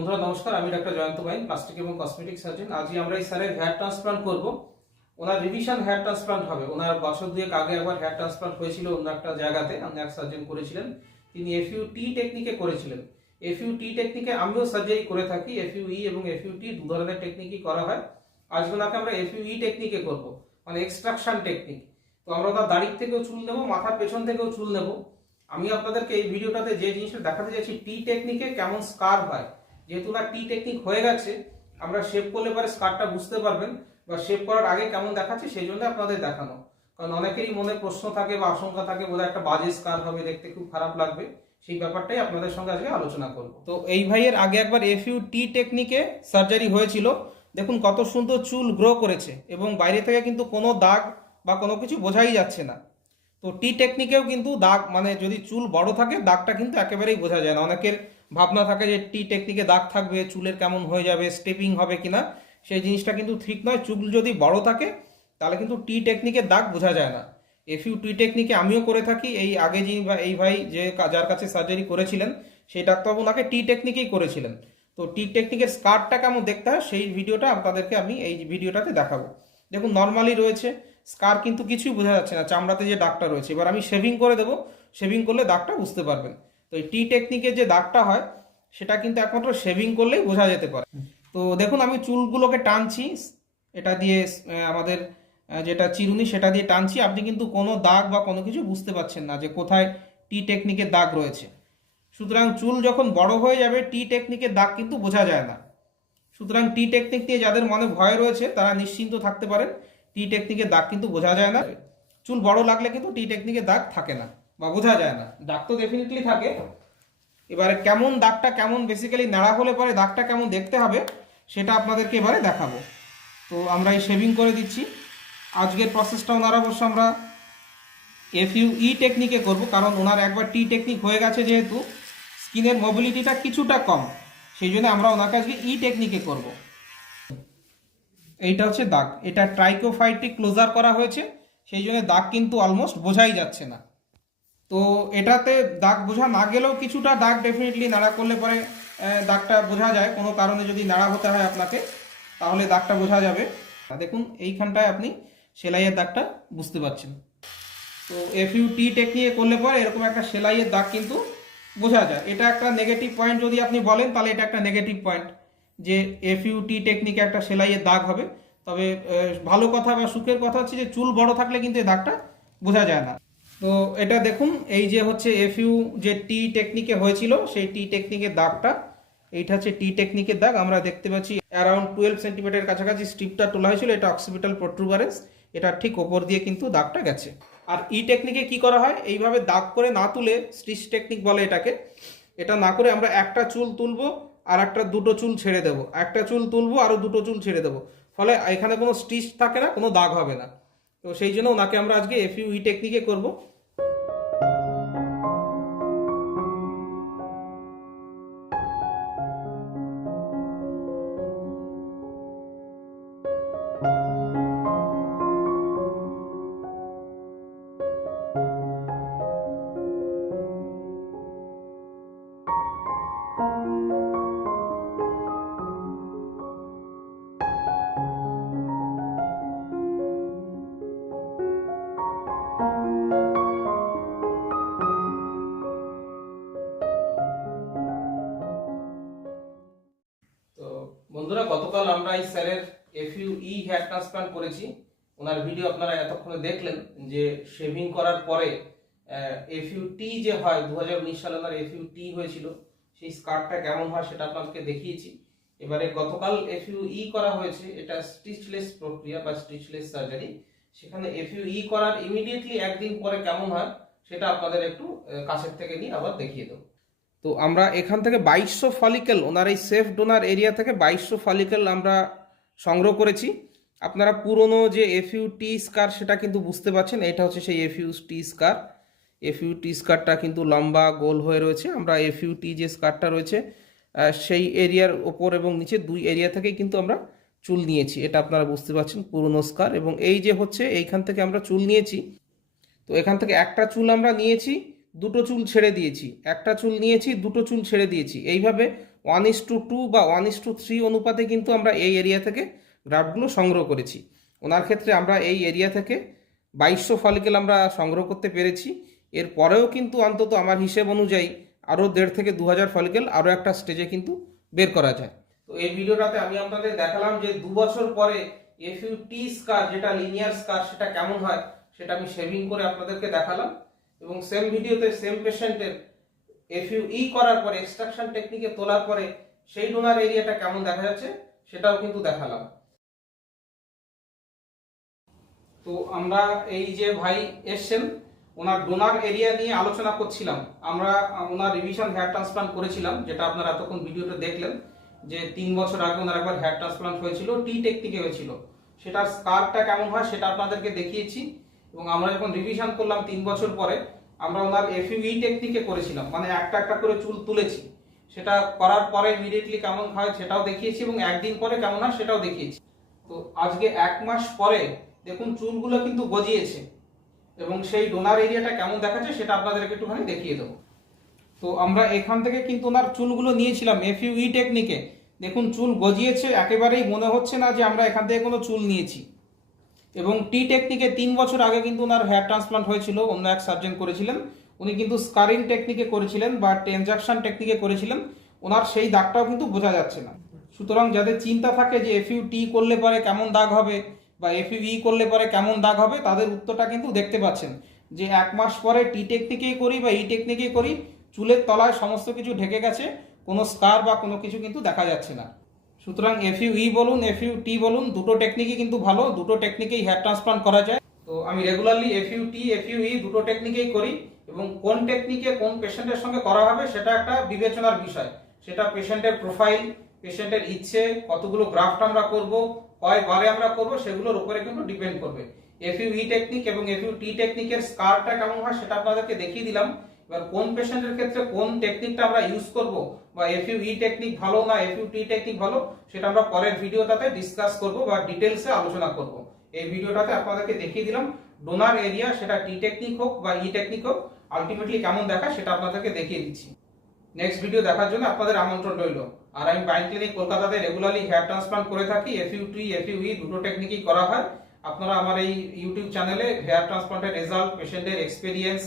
বন্ধুরা নমস্কার, আমি ডাক্তার জয়ন্ত বাইন, প্লাস্টিক এবং কসমেটিক সার্জন। আজকে আমরা এই স্যারের হেয়ার ট্রান্সপ্লান্ট করব। ওনার রিভিশন হেয়ার ট্রান্সপ্লান্ট হবে। ওনার বছর দুয়েক আগে একবার হেয়ার ট্রান্সপ্লান্ট হয়েছিল অন্য একটা জায়গাতে, অন্য এক সার্জন করেছিলেন। তিনি এফইউটি টেকনিকে করেছিলেন। এফইউটি টেকনিকে আমিও সার্জারি করে থাকি। এফইউই এবং এফইউটি দু ধরনের টেকনিকই করা হয়। আজকে ওনাকে আমরা এফইউই টেকনিকে করব, মানে এক্সট্রাকশন টেকনিক। তো আমরা ওনার দাড়ির থেকেও চুল নেব, মাথার পেছন থেকেও চুল নেব। আমি আপনাদেরকে এই ভিডিওটাতে যে জিনিসটা দেখাতে চাইছি, টি টেকনিকে কেমন স্কার হয়। যেহেতু না টি টেকনিক হয়ে গেছে, আমরা শেপ করলে পরে স্কারটা বুঝতে পারবেন, বা শেপ করার আগে কেমন দেখাচ্ছে সেই জন্য আপনাদের দেখানো। কারণ অনেকেরই মনে প্রশ্ন থাকে বা আশঙ্কা থাকে, বোধহয় একটা বাজে স্কার হবে, দেখতে খুব খারাপ লাগবে। সেই ব্যাপারটাই আপনাদের সঙ্গে আজকে আলোচনা করব। তো এই ভাইয়ের আগে একবার এফইউটি টেকনিকে সার্জারি হয়েছিল। দেখুন কত সুন্দর চুল গ্রো করেছে, এবং বাইরে থেকে কিন্তু কোনো দাগ বা কোনো কিছু বোঝাই যাচ্ছে না। তো টি টেকনিকেও কিন্তু দাগ, মানে যদি চুল বড় থাকে দাগটা কিন্তু একেবারেই বোঝা যায় না। অনেকের ভাবনা থাকে যে টি টেকনিকে দাগ থাকবে, চুলের কেমন হয়ে যাবে, স্টেপিং হবে কিনা, সেই জিনিসটা কিন্তু ঠিক নয়। চুল যদি বড় থাকে তাহলে কিন্তু টি টেকনিকের দাগ বোঝা যায় না। এফইউ টি টেকনিকে আমিও করে থাকি। এই আগে যিনি বা এই ভাই যে যার কাছে সার্জারি করেছিলেন, সেই ডাক্তারবাবু ওনাকে টি টেকনিকেই করেছিলেন। তো টি টেকনিকের স্কার্টটা কেমন দেখতে হয় সেই ভিডিওটা আপনাদেরকে আমি এই ভিডিওটাতে দেখাবো। দেখুন নর্মালি রয়েছে স্কার, কিন্তু কিছুই বোঝা যাচ্ছে না, চামড়াতে যে দাগটা রয়েছে। এবার আমি শেভিং করে দেবো, শেভিং করলে দাগটা বুঝতে পারবেন। তো এই টি টেকনিকের যে দাগটা হয় সেটা কিন্তু একমাত্র শেভিং করলেই বোঝা যেতে পারে। তো দেখুন আমি চুলগুলোকে টানছি, এটা দিয়ে আমাদের যেটা চিরুনি সেটা দিয়ে টানছি। আপনি কিন্তু কোনো দাগ বা কোনো কিছু বুঝতে পারছেন না যে কোথায় টি টেকনিকের দাগ রয়েছে। সুতরাং চুল যখন বড় হয়ে যাবে টি টেকনিকের দাগ কিন্তু বোঝা যায় না। সুতরাং টি টেকনিক নিয়ে যাদের মনে ভয় রয়েছে তারা নিশ্চিন্ত থাকতে পারেন, টি টেকনিকের দাগ কিন্তু বোঝা যায় না। চুল বড় লাগলে কিন্তু টি টেকনিকের দাগ থাকে না বা বোঝা যায় না। দাগ তো ডেফিনেটলি থাকে। এবারে কেমন দাগটা, কেমন বেসিক্যালি নাড়া হলে পরে দাগটা কেমন দেখতে হবে সেটা আপনাদেরকে এবারে দেখাবো। তো আমরা এই শেভিং করে দিচ্ছি। আজকের প্রসেসটা ওনারা অবশ্য আমরা এফইউই টেকনিকে করব, কারণ ওনার একবার টি টেকনিক হয়ে গেছে, যেহেতু স্কিনের মোবিলিটিটা কিছুটা কম, সেই জন্য আমরা ওনাকে আজকে ই টেকনিকে করব। এইটা হচ্ছে দাগ, এটা ট্রাইকোফাইটটি ক্লোজার করা হয়েছে, সেই জন্য দাগ কিন্তু অলমোস্ট বোঝাই যাচ্ছে না। তো এটাতে দাগ বোঝা না গেলেও কিছুটা দাগ ডেফিনেটলি নাড়া করলে পরে দাগটা বোঝা যায়। কোনো কারণে যদি নাড়া হতে হয় আপনাকে, তাহলে দাগটা বোঝা যাবে। দেখুন এইখানটায় আপনি সেলাইয়ের দাগটা বুঝতে পারছেন। তো এফইউটি টেকনিকে করলে পরে এরকম একটা সেলাইয়ের দাগ কিন্তু বোঝা যায়। এটা একটা নেগেটিভ পয়েন্ট যদি আপনি বলেন, তাহলে এটা একটা নেগেটিভ পয়েন্ট যে এফইউটি টেকনিকে একটা সেলাইয়ের দাগ হবে। তবে ভালো কথা বা সুখের কথা হচ্ছে যে চুল বড় থাকলে কিন্তু এই দাগটা বোঝা যায় না। তো এটা দেখুন, এই যে হচ্ছে এফইউ যে টি টেকনিকে হয়েছিল সেই টি টেকনিকের দাগটা, এইটা হচ্ছে টি টেকনিকের দাগ। আমরা দেখতে পাচ্ছি অ্যারাউন্ড 12 সেন্টিমিটার কাছাকাছি স্ট্রিপটা তোলা হয়েছিল, এটা অক্সিপিটাল প্রোট্রুবারেন্স, এটা ঠিক ওপর দিয়ে কিন্তু দাগটা গেছে। আর ই টেকনিকে কি করা হয়, এইভাবে দাগ করে না তুলে, স্টিচ টেকনিক বলে এটাকে, এটা না করে আমরা একটা চুল তুলবো আর একটা দুটো চুল ছেড়ে দেবো, একটা চুল তুলবো আরও দুটো চুল ছেড়ে দেবো, ফলে এখানে কোনো স্টিচ থাকে না, কোনো দাগ হবে না। তো সেই জন্য ওনাকে আমরা আজকে এফইউই টেকনিকে করব। তো বন্ধুরা, গতকাল আমরা এই স্যারের এফইউই হেয়ার ট্রান্সপ্লান্ট করেছি। ওনার ভিডিও আপনারা এতক্ষণে দেখলেন, যে শেভিং করার পরে এফইউটি যে হয়, 2019 সালে ওনার এফইউটি হয়েছিল, সেই স্কার্টটা কেমন হয় সেটা আপনাদেরকে দেখিয়েছি। এবারে গতকাল এফইউই করা হয়েছে, এটা স্টিচলেস প্রক্রিয়া বা স্টিচলেস সার্জারি। সেখানে এফইউই করার ইমিডিয়েটলি একদিন পরে কেমন হয় সেটা আপনাদের একটু কাছের থেকে নিয়ে আবার দেখিয়ে দেবো। তো আমরা এখান থেকে 2200 ফলিকেল, ওনার এই সেফ ডোনার এরিয়া থেকে 2200 ফলিকেল আমরা সংগ্রহ করেছি। আপনারা পুরনো যে এফইউটি স্কার সেটা কিন্তু বুঝতে পারছেন, এটা হচ্ছে সেই এফইউটি স্কার। এফইউটি স্কারটা কিন্তু লম্বা গোল হয়ে রয়েছে। আমরা এফইউটি যে স্কারটা রয়েছে সেই এরিয়ার ওপর এবং নিচে দুই এরিয়া থেকেই কিন্তু আমরা চুল নিয়েছি, এটা আপনারা বুঝতে পারছেন, পুরনো স্কার। এবং এই যে হচ্ছে এইখান থেকে আমরা চুল নিয়েছি। তো এখান থেকে একটা চুল আমরা নিয়েছি, দুটো চুল ছেড়ে দিয়েছি, একটা চুল নিয়েছি, দুটো চুল ছেড়ে দিয়েছি, এইভাবে 1:2 বা 1:3 অনুপাতে কিন্তু আমরা এই এরিয়া থেকে গ্রাফটগুলো সংগ্রহ করেছি। ওনার ক্ষেত্রে আমরা এই এরিয়া থেকে 2200 ফলিকেল আমরা সংগ্রহ করতে পেরেছি। এর পরেও কিন্তু অন্তত আমার হিসেব অনুযায়ী আরও 1.5 থেকে 2000 ফলিকেল আরও একটা স্টেজে কিন্তু বের করা যায়। তো এই ভিডিওটাতে আমি আপনাদের দেখালাম যে 2 বছর পরে FUT স্কার, যেটা লিনিয়ার স্কার, সেটা কেমন হয় সেটা আমি শেভিং করে আপনাদেরকে দেখালাম। এবং সেম ভিডিওতে সেম পেশেন্টের FUE করার পরে এক্সট্রাকশন টেকনিকে তোলার পরে সেই ডোনার এরিয়াটা কেমন দেখা যাচ্ছে সেটাও কিন্তু দেখালাম। তো আমরা এই যে ভাই এসছেন, ওনার ডোনার এরিয়া নিয়ে আলোচনা করছিলাম। আমরা ওনার রিভিশন হেয়ার ট্রান্সপ্লান্ট করেছিলাম, যেটা আপনারা এতক্ষণ ভিডিওতে দেখলেন, যে 3 বছর আগে ওনার একবার হেয়ার ট্রান্সপ্লান্ট হয়েছিল, টি টেকনিকে হয়েছিল। সেটার স্কারটা কেমন হয় সেটা আপনাদেরকে দেখিয়েছি। এবং আমরা যখন রিভিশন করলাম 3 বছর পরে, আমরা ওনার FUE টেকনিকে করেছিলাম, মানে একটা একটা করে চুল তুলেছি। সেটা করার পরে ইমিডিয়েটলি কেমন হয় সেটাও দেখিয়েছি, এবং একদিন পরে কেমন হয় সেটাও দেখিয়েছি। তো আজকে 1 মাস পরে দেখুন চুলগুলো কিন্তু গজিয়েছে, এবং সেই ডোনার এরিয়াটা কেমন দেখাচ্ছে সেটা আপনাদেরকে একটুখানি দেখিয়ে দেবো। তো আমরা এখান থেকে কিন্তু ওনার চুলগুলো নিয়েছিলাম FUE টেকনিকে। দেখুন চুল গজিয়েছে, একেবারেই মনে হচ্ছে না যে আমরা এখান থেকে কোনো চুল নিয়েছি। এবং টি টেকনিকে 3 বছর আগে কিন্তু ওনার হেয়ার ট্রান্সপ্লান্ট হয়েছিল, অন্য এক সার্জন করেছিলেন। উনি কিন্তু স্কারিং টেকনিকে করেছিলেন বা ট্রানজাকশন টেকনিকে করেছিলেন। ওনার সেই দাগটাও কিন্তু বোঝা যাচ্ছে না। সুতরাং যাদের চিন্তা থাকে যে FUT করলে পরে কেমন দাগ হবে বা FUE করলে পরে কেমন দাগ হবে, তাদের উত্তরটা কিন্তু দেখতে পাচ্ছেন যে 1 মাস পরে টি টেকনিকেই করি বা ই টেকনিকেই করি, চুলের তলায় সমস্ত কিছু ঢেকে গেছে, কোনো স্কার বা কোনো কিছু কিন্তু দেখা যাচ্ছে না। সুতরাং FUE বলুন FUT বলুন, দুটো টেকনিকই কিন্তু ভালো, দুটো টেকনিকেই হেয়ার ট্রান্সপ্লান্ট করা যায়। তো আমি রেগুলারলি FUT FUE দুটো টেকনিকেই করি, এবং কোন টেকনিকে কোন পেশেন্টের সঙ্গে করা হবে সেটা একটা বিবেচনার বিষয়। সেটা পেশেন্টের প্রোফাইল, পেশেন্টের ইচ্ছে, কতগুলো গ্রাফট আমরা করব, কয়বারে আমরা করব, সেগুলোর উপরে কিন্তু ডিপেন্ড করবে। FUE টেকনিক এবং FUT টেকনিকের স্কারটা কেমন হয় সেটা আপনাদেরকে দেখিয়ে দিলাম। এবার কোন পেশেন্টের ক্ষেত্রে কোন টেকনিকটা আমরা ইউজ করব, বা FUE টেকনিক ভালো না FUT টেকনিক ভালো, সেটা আমরা পরের ভিডিওটাতে ডিসকাস করব বা ডিটেইলসে আলোচনা করব। এই ভিডিওটাতে আপনাদেরকে দেখিয়ে দিলাম ডোনার এরিয়া, সেটা টি টেকনিক হোক বা ই টেকনিক হোক, আলটিমেটলি কেমন দেখায় সেটা আপনাদেরকে দেখিয়ে দিচ্ছি। নেক্সট ভিডিও দেখার জন্য আপনাদের আমন্ত্রণ রইল। আর আমি বাইন ক্লিনিক কলকাতাতে রেগুলারলি হেয়ার ট্রান্সপ্লান্ট করে থাকি। FUT FUE দুটো টেকনিকই করা হয়। আপনারা আমার এই ইউটিউব চ্যানেলে হেয়ার ট্রান্সপ্লান্টের রেজাল্ট, পেশেন্টের এক্সপেরিয়েন্স,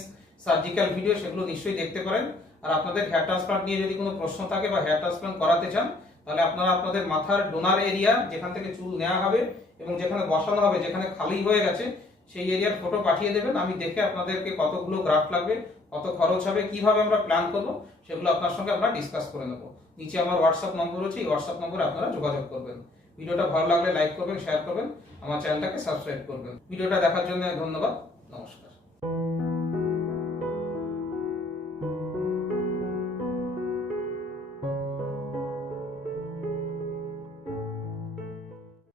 সার্জিক্যাল ভিডিও, সেগুলো নিশ্চয়ই দেখতে পারেন। আর আপনাদের হেয়ার ট্রান্সপ্লান্ট নিয়ে যদি কোনো প্রশ্ন থাকে বা হেয়ার ট্রান্সপ্লান্ট করাতে চান, তাহলে আপনারা আপনাদের মাথার ডোনার এরিয়া, যেখান থেকে চুল নেওয়া হবে এবং যেখানে বসানো হবে, যেখানে খালি হয়ে গেছে, সেই এরিয়ার ফটো পাঠিয়ে দেবেন। আমি দেখে আপনাদেরকে কতগুলো গ্রাফট লাগবে, কত খরচ হবে, কিভাবে আমরা প্ল্যান করব, সেগুলো আপনার সঙ্গে আমরা ডিসকাস করে নেব। নিচে আমার হোয়াটসঅ্যাপ নম্বর আছে, এই হোয়াটসঅ্যাপ নম্বরে আপনারা যোগাযোগ করবেন। ভিডিওটা ভালো লাগলে লাইক করবেন, শেয়ার করবেন, আমার চ্যানেলটাকে সাবস্ক্রাইব করবেন। ভিডিওটা দেখার জন্য ধন্যবাদ, নমস্কার।